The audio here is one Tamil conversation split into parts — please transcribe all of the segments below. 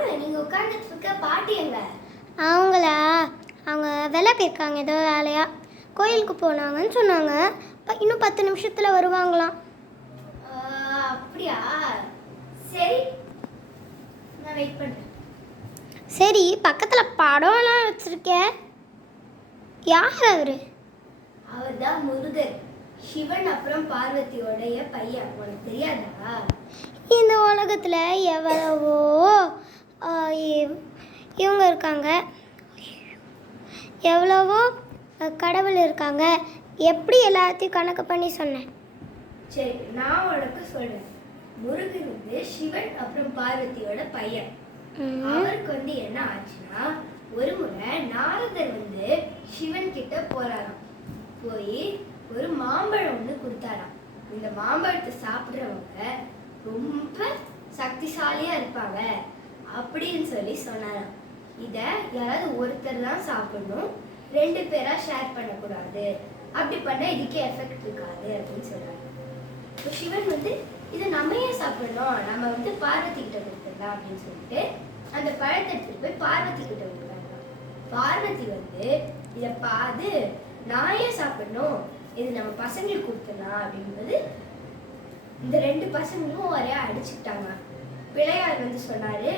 பானு, நீங்க உட்கார்ந்துட்டு இருக்க பாட்டி எங்க? அவங்களா? அவங்க வெளில போயிருக்காங்க, ஏதோ வேலையா. கோயிலுக்கு போனாங்கன்னு சொன்னாங்க. இன்னும் 10 நிமிஷத்தில் வருவாங்களாம். அப்படியா? சரி, நான் வெயிட் பண்ணுறேன். சரி, பக்கத்தில் படம்லாம் வச்சுருக்கேன். யார் அவர்? அவர் தான் முருகர், சிவன் அப்புறம் பார்வதியோடைய பையன். உனக்கு தெரியாதா? இந்த உலகத்தில் எவ்வளவோ இவங்க இருக்காங்க, எவ்வளவோ கடவுள் இருக்காங்க. எப்படி எல்லாத்தையும் கணக்கு பண்ணி சொன்னேன்? சரி, நான் உனக்கு சொல்றேன். முருகன் வந்து சிவன் அப்புறம் பார்வதியோட பையன். அவருக்கு வந்து என்ன ஆச்சுன்னா, ஒரு முறை நாரதர் வந்து சிவன் கிட்ட போறாராம். போய் ஒரு மாம்பழம் ஒன்று கொடுத்தாராம். இந்த மாம்பழத்தை சாப்பிட்றவங்க ரொம்ப சக்திசாலியா இருப்பாங்க அப்படின்னு சொல்லி சொன்னாராம். இதை யாராவது ஒருத்தர் தான் சாப்பிடணும், 2 பேரா ஷேர் பண்ணக்கூடாது. அப்படி பண்ணா இதுக்கே எஃபெக்ட் இருக்காது அப்படின்னு சொல்றாங்க. இப்போ சிவன் வந்து இதை நம்ம ஏன் சாப்பிடணும், நம்ம வந்து பார்வதி கிட்ட கொடுத்துடலாம் அப்படின்னு சொல்லிட்டு அந்த பழத்தை எடுத்துட்டு போய் பார்வதி கிட்ட கொடுக்குறாங்க. பார்வதி வந்து இதை பாது நான் ஏன் சாப்பிடணும், இது நம்ம பசங்களுக்கு கொடுத்துடலாம் அப்படின்றது இந்த 2 பசங்களும் ஒரே அடிச்சுக்கிட்டாங்க. பிள்ளையார் வந்து சொன்னாரு,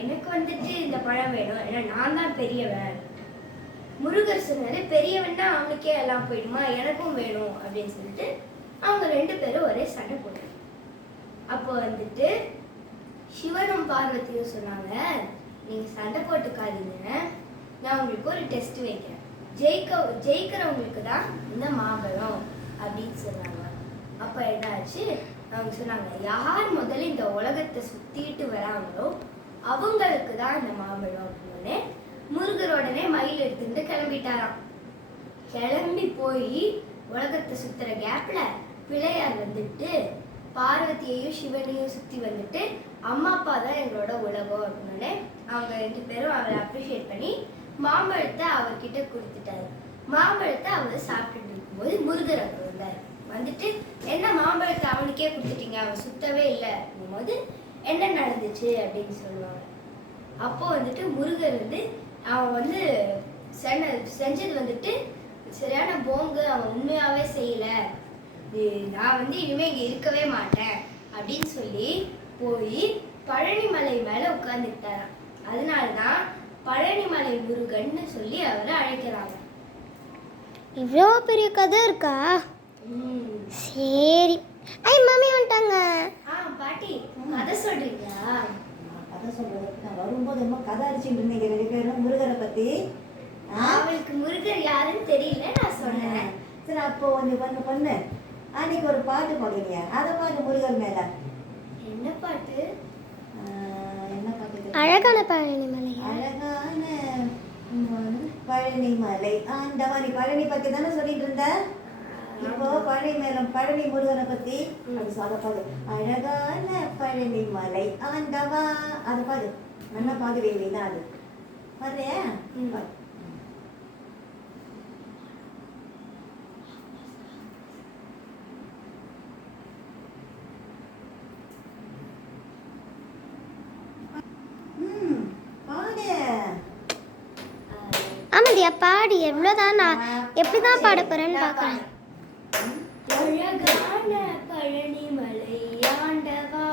எனக்கு வந்துட்டு இந்த பழம் வேணும், ஏன்னா நான் தான் பெரியவன். முருகர் சொன்னாரு, பெரியவன்னா அவனுக்கே எல்லாம் போயிடுமா, எனக்கும் வேணும் அப்படின்னு சொல்லிட்டு அவங்க 2 பேரும் ஒரே சண்டை போட்டாங்க. அப்போ வந்துட்டு சிவனும் பார்வதியும் சொன்னாங்க, நீங்க சண்டை போட்டுக்காதீங்க, நான் உங்களுக்கு ஒரு டெஸ்ட் வைக்கிறேன், ஜெயிக்கிறவங்களுக்கு தான் இந்த மாம்பழம் அப்படின்னு சொன்னாங்க. அப்ப என்னாச்சு, அவங்க சொன்னாங்க, யார் முதல்ல இந்த உலகத்தை சுத்திட்டு வராங்களோ அவங்களுக்கு தான் இந்த மாம்பழம் அப்படின்னு. முருகரோடனே மயில் எடுத்துட்டு கிளம்பிட்டாராம். கிளம்பி போய் உலகத்தை சுத்துற கேப்ல பிள்ளையார் வந்துட்டு பார்வதியையும் சிவனையும் சுத்தி வந்துட்டு, அம்மா அப்பா தான் எங்களோட உலகம் அப்படின்னு அவங்க 2 பேரும் அவரை அப்ரிஷியேட் பண்ணி மாம்பழத்தை அவர்கிட்ட கொடுத்துட்டாரு. மாம்பழத்தை அவர் சாப்பிட்டுட்டு இருக்கும்போது முருகர் அவர் வந்தார். வந்துட்டு, என்ன மாம்பழத்தை அவனுக்கே கொடுத்துட்டீங்க, அவன் சுத்தவே இல்லை அப்படிங்கும்போது என்ன நடந்துச்சு அப்படின்னு சொல்லுவாங்க. அப்போ வந்துட்டு முருகர் வந்து அவன் வந்து செஞ்சது வந்துட்டு சரியான போங்கு, அவன் உண்மையாவே செய்யல, நான் வந்து இனிமே இங்க இருக்கவே மாட்டேன் அப்படின்னு சொல்லி போய் பழனிமலை மேல உட்கார்ந்துட்டாராம். அதனாலதான் பழனிமலை முருகன்னு சொல்லி அவரை அழைக்கிறாங்க. இவ்வளோ பெரிய கதை இருக்கா? சரி. மம்மி வந்துட்டாங்க. பாட்டி, கதை சொல்றீங்களா? கதை சொல்றதுக்கு நான் வரும்போது ரொம்ப கதை அடிச்சுட்டு இருந்தீங்க 2 பேரும் முருகரை பத்தி. அவளுக்கு முருகர் யாருன்னு தெரியல, நான் சொன்னேன். சரி, அப்போ ஒன்று பண்ணு, அன்னைக்கு ஒரு பாட்டு பாடுவீங்க, அதை பாட்டு முருகர் மேல. என்ன பாட்டு? என்ன பாட்டு? அழகான பழனிமலை. அழகான பழனிமலை ஆண்டவா. நீ பழனி பத்தி தானே சொல்லிட்டு இருந்த. இப்போ பழனி முருகனை பத்தி அப்படி சொல்ல பாடு. அழகான பழனிமலை ஆண்டவா, அது பாடு. நல்லா பாடுவீங்க தான் அது. பாடுறியா? ஆமாடியா, பாடி. எவ்வளோதான், நான் எப்படி தான் பாட போறேன்னு பார்க்குறேன். அழகான பழனிமலை ஆண்டவா,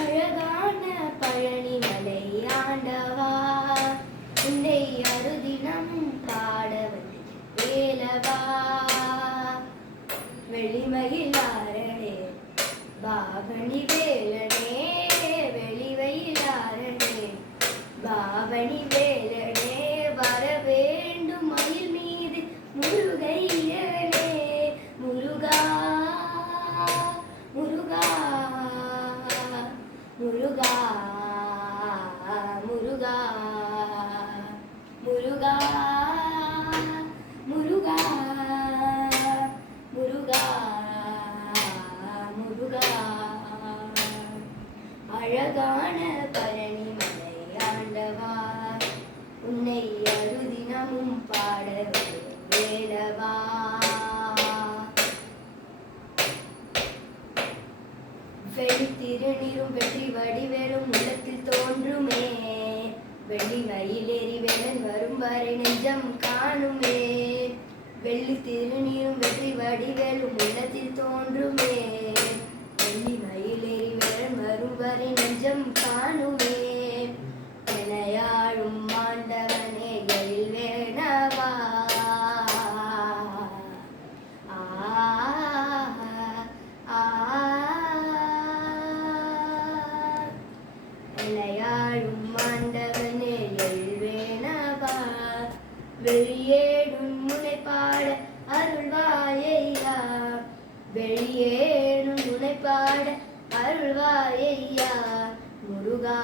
அழகான பழனிமலை ஆண்டவா, உன்னை அருதினம் பாட வந்து வேலவா, வெளிமயிலாரனே பாவனி வேலனே, வெளிவயிலாரனே பாவனி வேலனே, வர வேண்டும் மயில் வெள்ளி மயிலேறி வேலன் வரும் வரை நெஞ்சம் காணுமே வெள்ளி திருநீரும் வெற்றி வடிவேலும் உள்ளத்தில் தோன்றுமே வெள்ளி மயிலேறி வேலன் வரும் வரை நெஞ்சம் காணுமே எனையாழும் ஆண்டவனே எழில் வேணவா எனையாழும் ஆண்டவனே எழில் வேணவா வெளியேடும் முனைப்பாட அருள்வாயையா வெளியேடும் முனைப்பாட அருள்வாயையா முருகா